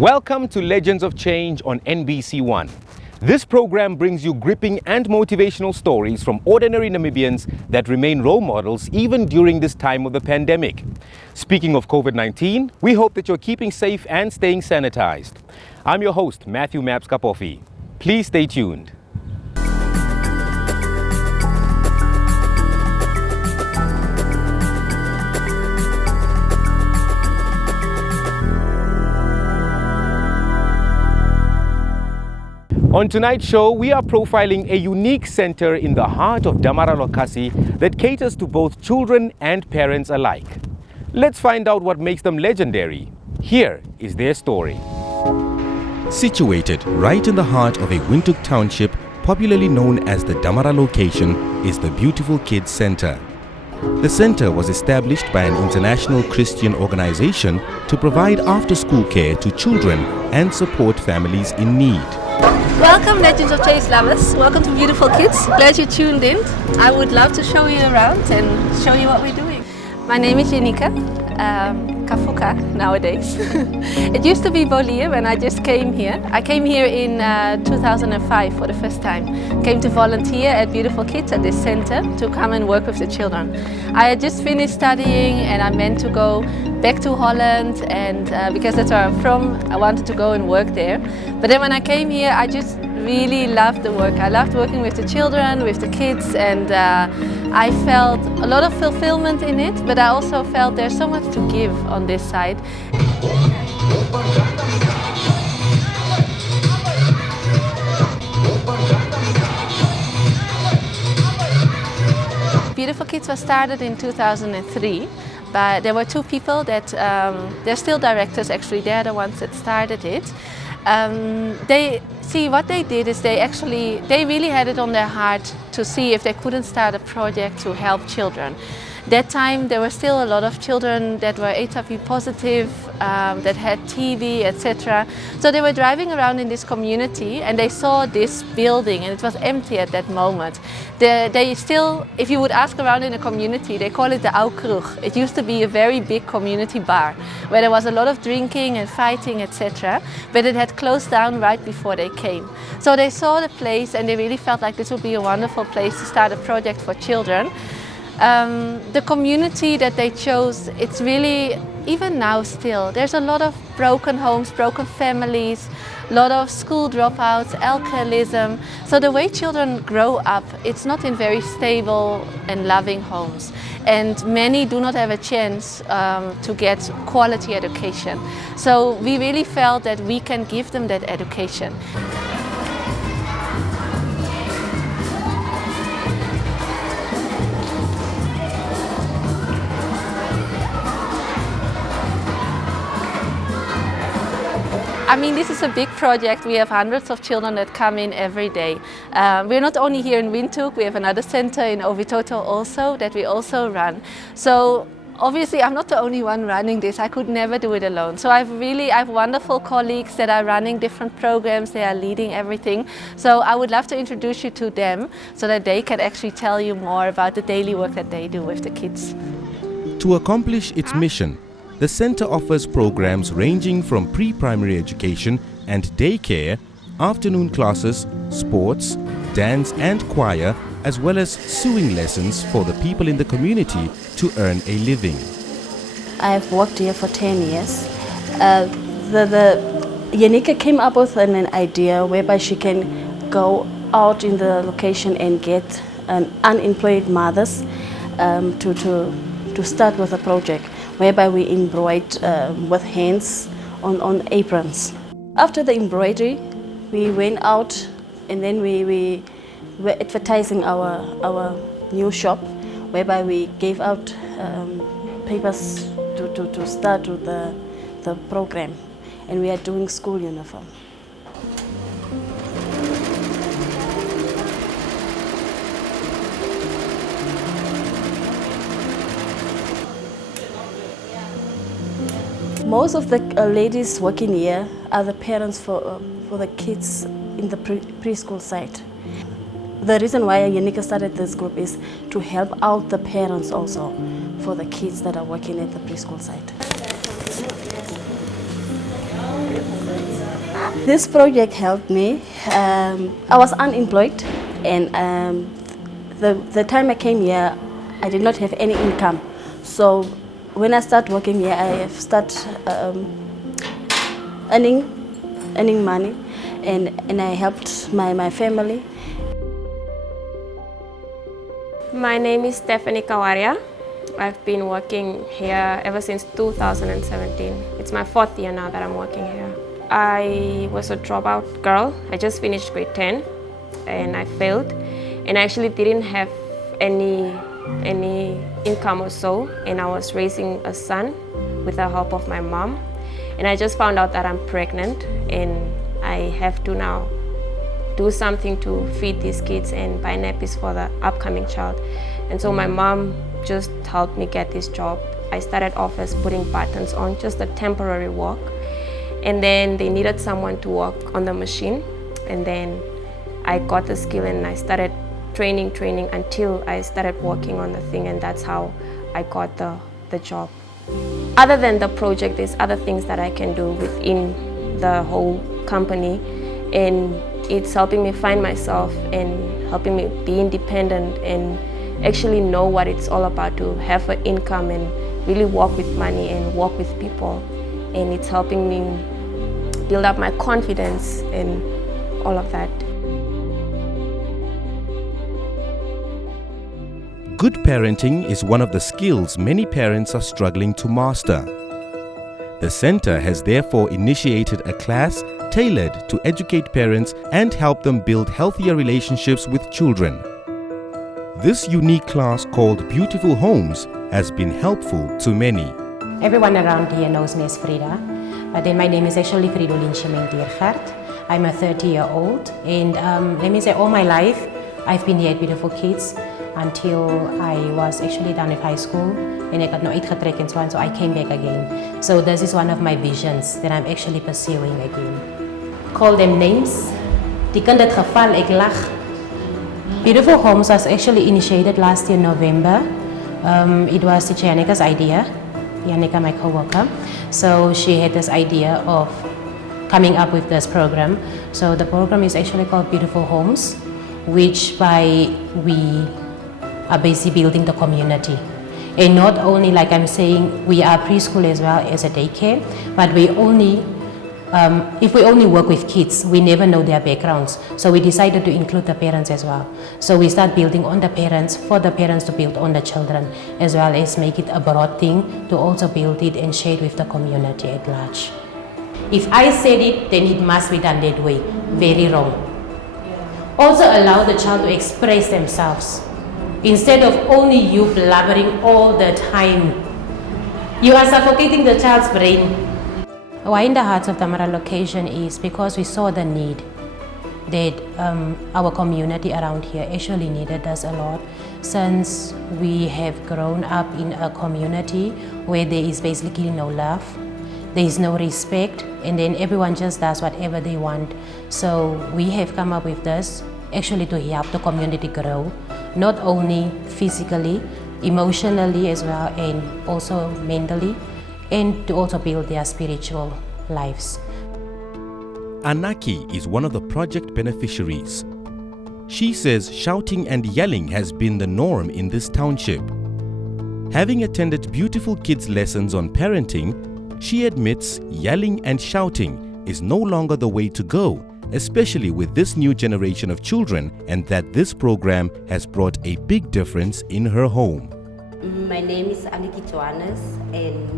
Welcome to Legends of Change on NBC1. This program brings you gripping and motivational stories from ordinary Namibians that remain role models even during this time of the pandemic. Speaking of COVID-19, we hope that you're keeping safe and staying sanitized. I'm your host, Matthew Maps Kapofi. Please stay tuned. On tonight's show, we are profiling a unique center in the heart of Damara that caters to both children and parents alike. Let's find out what makes them legendary. Here is their story. Situated right in the heart of a Windhoek township, popularly known as the Damara location, is the beautiful Kids Center. The center was established by an international Christian organization to provide after-school care to children and support families in need. Welcome Legends of Change lovers, welcome to Beautiful Kids, glad you tuned in. I would love to show you around and show you what we're doing. My name is Jennieke, Kafuka nowadays. It used to be Bolier when I just came here. I came here in 2005 for the first time. Came to volunteer at Beautiful Kids at this center to come and work with the children. I had just finished studying and I meant to go back to Holland, and because that's where I'm from, I wanted to go and work there. But then when I came here, I just really loved the work. I loved working with the children, with the kids, and I felt a lot of fulfillment in it, but I also felt there's so much to give on this side. Beautiful Kids was started in 2003. But there were two people that, they're still directors actually, they're the ones that started it. What they did is they really had it on their heart to see if they couldn't start a project to help children. That time there were still a lot of children that were HIV positive, that had TB, etc. So they were driving around in this community and they saw this building and it was empty at that moment. They still, if you would ask around in the community, they call it the Ou Kroeg. It used to be a very big community bar where there was a lot of drinking and fighting, etc. But it had closed down right before they came. So they saw the place and they really felt like this would be a wonderful place to start a project for children. The community that they chose, it's really, even now still, there's a lot of broken homes, broken families, a lot of school dropouts, alcoholism. So the way children grow up, it's not in very stable and loving homes. And many do not have a chance to get quality education. So we really felt that we can give them that education. I mean, this is a big project. We have hundreds of children that come in every day. We're not only here in Windhoek, we have another center in Ovitoto also that we also run. So obviously I'm not the only one running this. I could never do it alone. So I have wonderful colleagues that are running different programs, they are leading everything. So I would love to introduce you to them so that they can actually tell you more about the daily work that they do with the kids. To accomplish its mission, the center offers programs ranging from pre-primary education and daycare, afternoon classes, sports, dance and choir, as well as sewing lessons for the people in the community to earn a living. I've worked here for 10 years. Jennieke came up with an idea whereby she can go out in the location and get unemployed mothers to start with a project whereby we embroider with hands on aprons. After the embroidery, we went out and then we were advertising our new shop, whereby we gave out papers to start with the program, and we are doing school uniform. Most of the ladies working here are the parents for the kids in the preschool side. The reason why Jennieke started this group is to help out the parents also for the kids that are working at the preschool side. This project helped me. I was unemployed, and the time I came here, I did not have any income. So when I started working here, I started earning money, and I helped my family. My name is Stephanie Kawaria. I've been working here ever since 2017. It's my 4th year now that I'm working here. I was a dropout girl. I just finished grade 10 and I failed. And I actually didn't have any income or so, and I was raising a son with the help of my mom. And I just found out that I'm pregnant and I have to now do something to feed these kids and buy nappies for the upcoming child. And so my mom just helped me get this job. I started off as putting buttons on, just a temporary work. And then they needed someone to work on the machine. And then I got the skill and I started training until I started working on the thing, and that's how I got the job. Other than the project, there's other things that I can do within the whole company, and it's helping me find myself and helping me be independent and actually know what it's all about to have an income and really work with money and work with people. And it's helping me build up my confidence and all of that. Good parenting is one of the skills many parents are struggling to master. The center has therefore initiated a class tailored to educate parents and help them build healthier relationships with children. This unique class called Beautiful Homes has been helpful to many. Everyone around here knows me as Frida, but then my name is actually Fridolin Diergaard. I'm a 30-year-old, and let me say all my life I've been here at Beautiful Kids until I was actually done with high school and I got no uitgetrek and so on, so I came back again. So this is one of my visions that I'm actually pursuing again. Call them names. Die kan dit geval, ek lag. Beautiful Homes was actually initiated last year November. It was Jennieke's idea, Jennieke, my co-worker. So she had this idea of coming up with this program. So the program is actually called Beautiful Homes, which by we are basically building the community. And not only, like I'm saying, we are preschool as well as a daycare, but we only, if we only work with kids, we never know their backgrounds. So we decided to include the parents as well. So we start building on the parents, for the parents to build on the children, as well as make it a broad thing to also build it and share it with the community at large. If I said it, then it must be done that way. Very wrong. Also allow the child to express themselves. Instead of only you blabbering all the time, you are suffocating the child's brain. Why in the heart of Damara location is because we saw the need that our community around here actually needed us a lot, since we have grown up in a community where there is basically no love, there is no respect, and then everyone just does whatever they want. So we have come up with this actually to help the community grow, not only physically, emotionally as well, and also mentally, and to also build their spiritual lives. Anaki is one of the project beneficiaries. She says shouting and yelling has been the norm in this township. Having attended Beautiful Kids lessons on parenting, she admits yelling and shouting is no longer the way to go, especially with this new generation of children, and that this program has brought a big difference in her home. My name is Aniki Johannes, and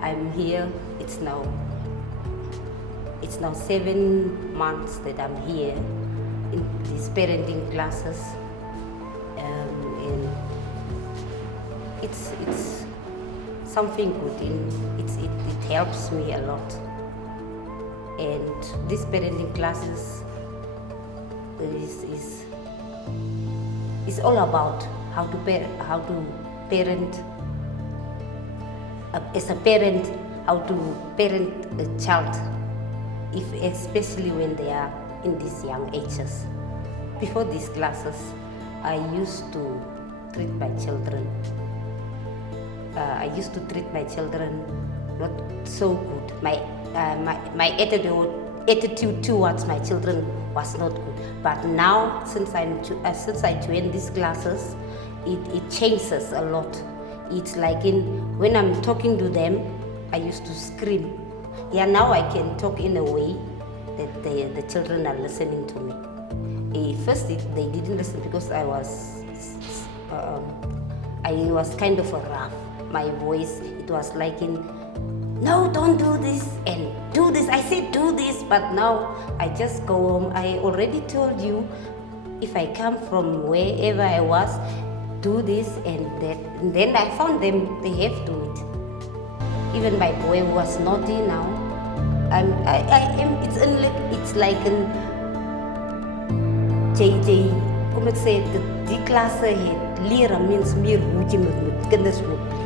I'm here. It's now 7 months that I'm here in these parenting classes, and it's something good. It helps me a lot. And these parenting classes is all about how to parent as a parent, how to parent a child, especially when they are in these young ages. Before these classes, I used to treat my children. I used to treat my children not so good. my attitude towards my children was not good. But now, since I joined these classes, it changes a lot. It's like when I'm talking to them, I used to scream. Yeah, now I can talk in a way that the children are listening to me. First, they didn't listen because I was kind of a rough. My voice, it was like no, don't do this and do this. I said do this, but now I just go home. I already told you, if I come from wherever I was, do this and that. And then I found them, they have to do it. Even my boy who was naughty now, it's like an JJ, kom ek sê, die klasse het leren means meer hoe jy met kinders moet play.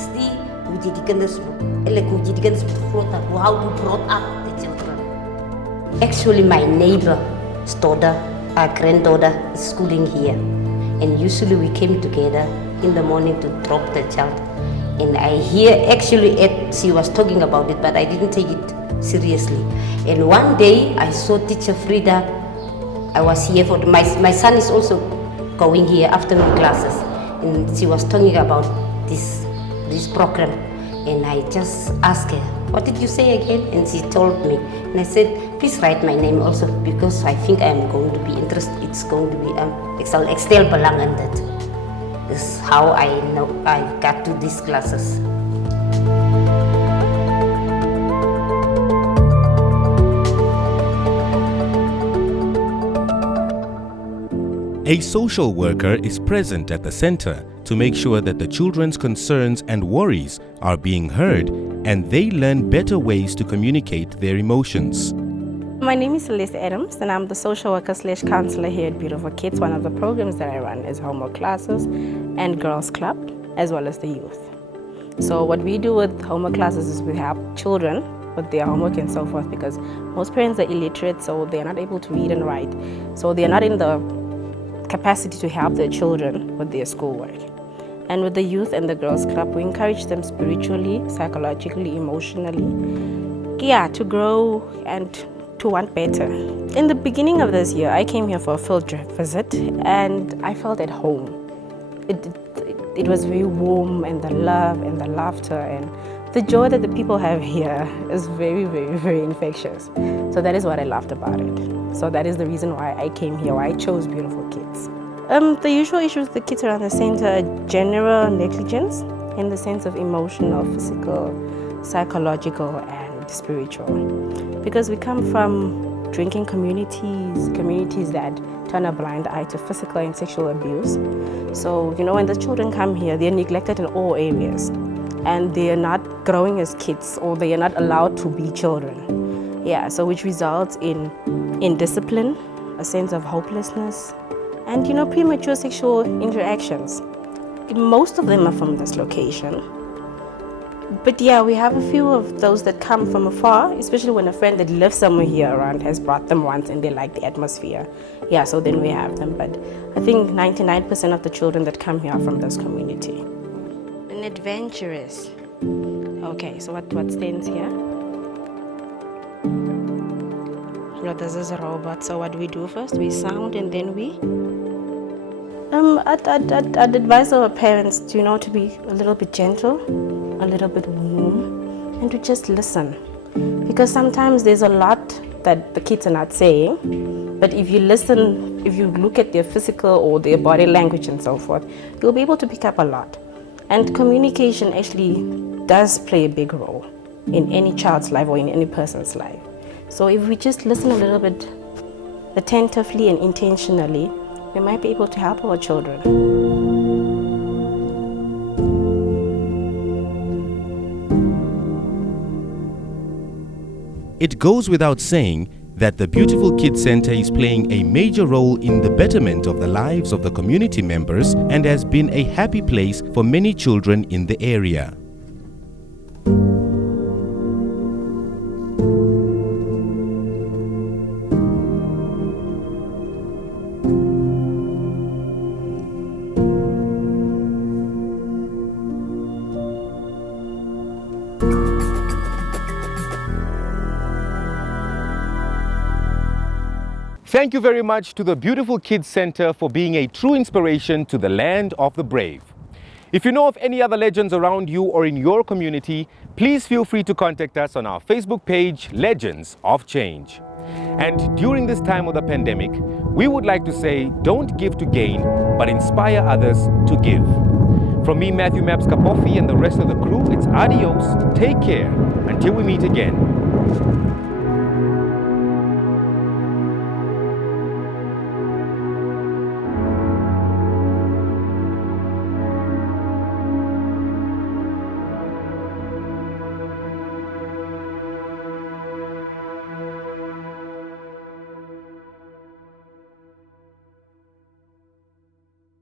Is die hoe jy die kinders moet, hoe jy die kinders moet groot up, how to brought up the children. Actually, my neighbor's daughter, our granddaughter, is schooling here. And usually we came together in the morning to drop the child. And I hear, actually, she was talking about it, but I didn't take it seriously. And one day, I saw teacher Frida. I was here for my son is also going here afternoon classes, and she was talking about this program. And I just asked her, what did you say again? And she told me. And I said, please write my name also, because I think I'm going to be interested. It's going to be Excel belang in that. This is how I know I got to these classes. A social worker is present at the center to make sure that the children's concerns and worries are being heard and they learn better ways to communicate their emotions. My name is Celeste Adams, and I'm the social worker / counselor here at Beautiful Kids. One of the programs that I run is homework classes and girls club, as well as the youth. So what we do with homework classes is we help children with their homework and so forth, because most parents are illiterate, so they're not able to read and write. So they're not in the capacity to help their children with their schoolwork. And with the youth and the girls club, we encourage them spiritually, psychologically, emotionally, to grow and to want better. In the beginning of this year, I came here for a field trip visit, and I felt at home. It was very warm, and the love and the laughter and the joy that the people have here is very, very, very infectious. So that is what I loved about it. So that is the reason why I came here, why I chose Beautiful Kids. The usual issues with the kids around the center are general negligence in the sense of emotional, physical, psychological, and spiritual. Because we come from drinking communities that turn a blind eye to physical and sexual abuse. So, when the children come here, they're neglected in all areas. And they are not growing as kids, or they are not allowed to be children. So which results in indiscipline, a sense of hopelessness, and premature sexual interactions. Most of them are from this location. But we have a few of those that come from afar, especially when a friend that lives somewhere here around has brought them once and they like the atmosphere. So then we have them. But I think 99% of the children that come here are from this community. An adventurous. Okay, so what stands here? This is a robot. So what do we do first? We sound and then we? I'd advise our parents to, to be a little bit gentle, a little bit warm, and to just listen. Because sometimes there's a lot that the kids are not saying, but if you listen, if you look at their physical or their body language and so forth, you'll be able to pick up a lot. And communication actually does play a big role in any child's life or in any person's life. So if we just listen a little bit attentively and intentionally, we might be able to help our children. It goes without saying that the Beautiful Kids Center is playing a major role in the betterment of the lives of the community members and has been a happy place for many children in the area. Thank you very much to the Beautiful Kids Center for being a true inspiration to the land of the brave. If you know of any other legends around you or in your community, please feel free to contact us on our Facebook page, Legends of Change. And during this time of the pandemic, we would like to say, don't give to gain, but inspire others to give. From me, Matthew Maps Kapofi, and the rest of the crew, it's adios, take care, until we meet again.